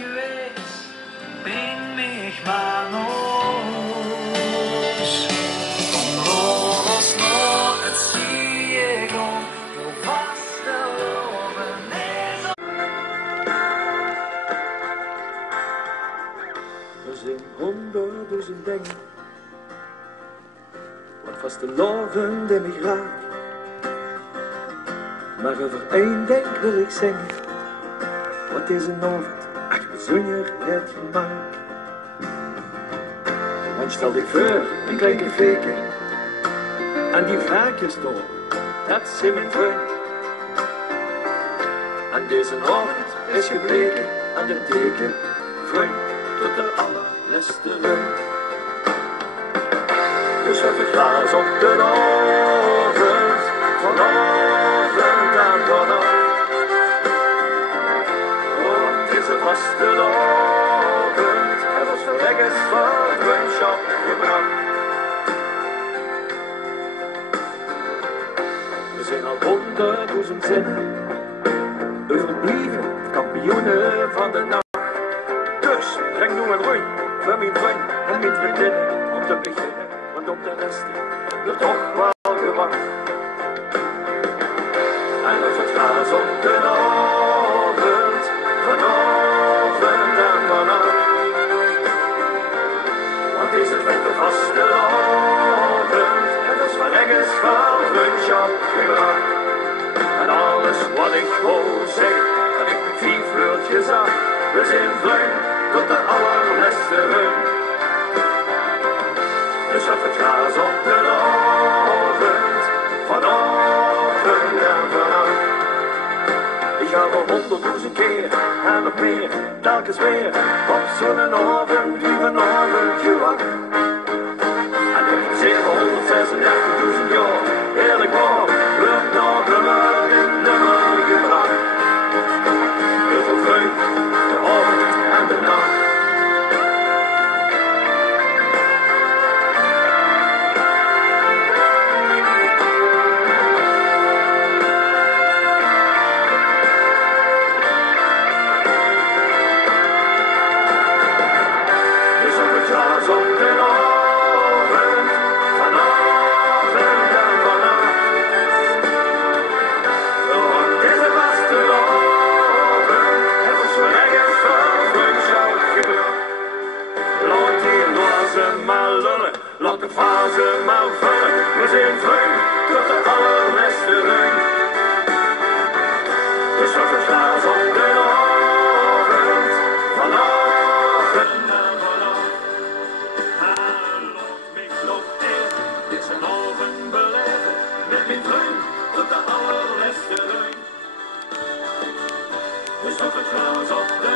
geweest, bring mich mal los. Om ons nog het zie ik om, hoe vast de loven is. Er zijn 100.000 dingen, wat vast de loven die mij raakt. Maar over één ding wil ik zingen, wat is een avond, ach bijzonder het gemak. Want stel ik voor, een klein caféke, en die vaakjes door, dat zijn mijn vriend. En deze avond is gebleken, aan de teken, vriend, tot de allerlaatste rug. Dus we verglazen op de avond, vanavond en vanaf. Want deze vaste avond, het was verleggers van vriendschap gebracht. We zijn al 100.000 zinnen, overbleven kampioenen van de nacht. Dus breng nu een roei voor mijn vriend en mijn vriendinnen om te beginnen, want op de rest wordt toch wel gewacht. En we vertrazen op de avond, vanavond en vanaf. Want is het met de vaste avond, en dat is van ergens van vriendschap gebracht. En alles wat ik wou zeggen, dat ik met 4 woordjes zag. We zijn vriend tot de allerlaatste rug. Dus we vertrazen op de avond, vanavond en vanaf. Ik ga wel 100.000 keer en nog meer, telkens weer op zo'n avond die vanavond gewacht. En ik heb 736.000 jaar, eerlijk waar, wordt nog een nummer gebracht. Heel veel vreugd, de avond en de nacht. Op de avond, vanavond en vanaf. Want deze vaste avond, het was voor ergens van vriendschap gebracht. Laat die lazen maar lullen, laat de fase maar vullen. We zijn vriend tot de allerlaatste rug. Dus we verslagen op de avond, vanavond en vanaf. Dit zijn ogen beleven, met mijn vriend tot de allerlaatste rug. Dus dat het glas op de